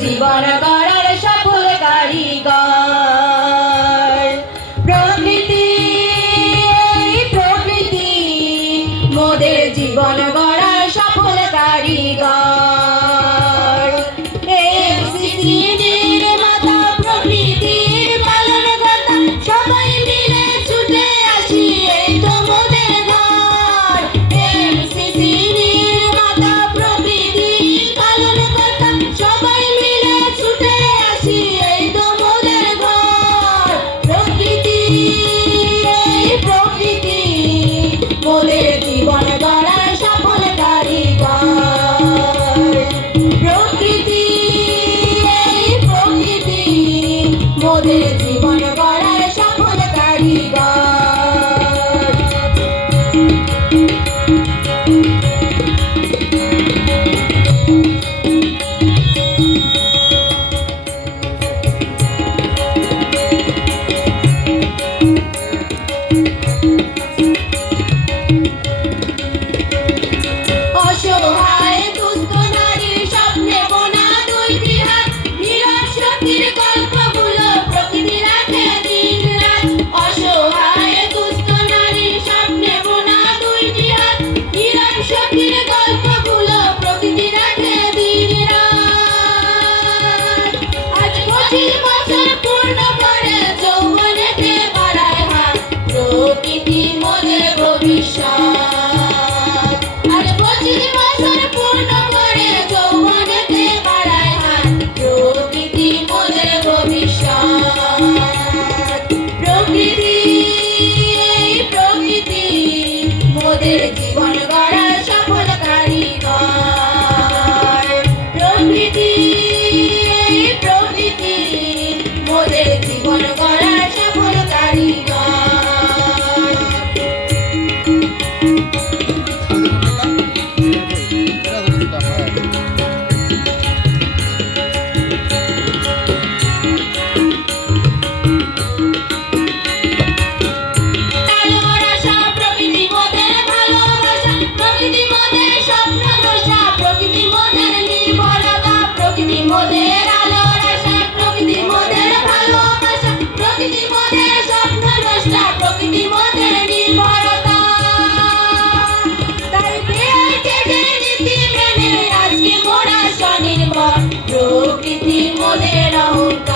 জীবন গড়ার সফল কারিগর। প্রকৃতি প্রকৃতি মোদের জীবন গড়ার সফল কারিগর। এমসিসি নির্মাতা প্রকৃতির পালনকর্তা, সবাই মিলে ছুটে আসি এই তো মোদের ঘর। এমসিসি নির্মাতা প্রকৃতির পালনকর্তা, সবাই মিলে ছুটে আসি এই তো মোদের ঘর। প্রকৃতি প্রকৃতি মোদের জীবন গড়ার সফল কারিগর। প্রকৃতি প্রকৃতি মোদের জীবন গড়ার সফল কারিগর। অসহায় দুস্থ নারীর স্বপ্নে বোনা দুইটি হাত, নীরব শক্তির গল্পগুলো প্রকৃতি রাখে দিনরাত। অসহায় দুস্থ নারীর স্বপ্নে বোনা দুইটি হাত, নীরব শক্তির গল্পগুলো প্রকৃতি রাখে দিনরাত। আজ 25 বছর পূর্ণ করে যৌবনেতে বাড়ায় হাত, প্রকৃতি মোদের ভবিষ্যৎ। আজ 25 বছর পূর্ণ করে যৌবনেতে বাড়ায় হাত, প্রকৃতি মোদের ভবিষ্যৎ। প্রকৃতি প্রকৃতি মোদের জীবন গড়ার সফল কারিগর। প্রকৃতি প্রকৃতি মোদের জীবন গড়ার সফল কারিগর। আলোর আশা প্রকৃতি মোদের ভালোবাসা, প্রকৃতি মোদের স্বপ্ন দশা, প্রকৃতি মোদের নির্ভরতা, প্রকৃতি মোদের আলোর আশা, প্রকৃতি মোদের ভালোবাসা, প্রকৃতি মোদের স্বপ্ন দশা, প্রকৃতি মোদের নির্ভরতা। তাই পেয়েছে যে নীতি মেনে আজকে মোরা স্বনির্ভর, প্রকৃতি মোদের অহংকার।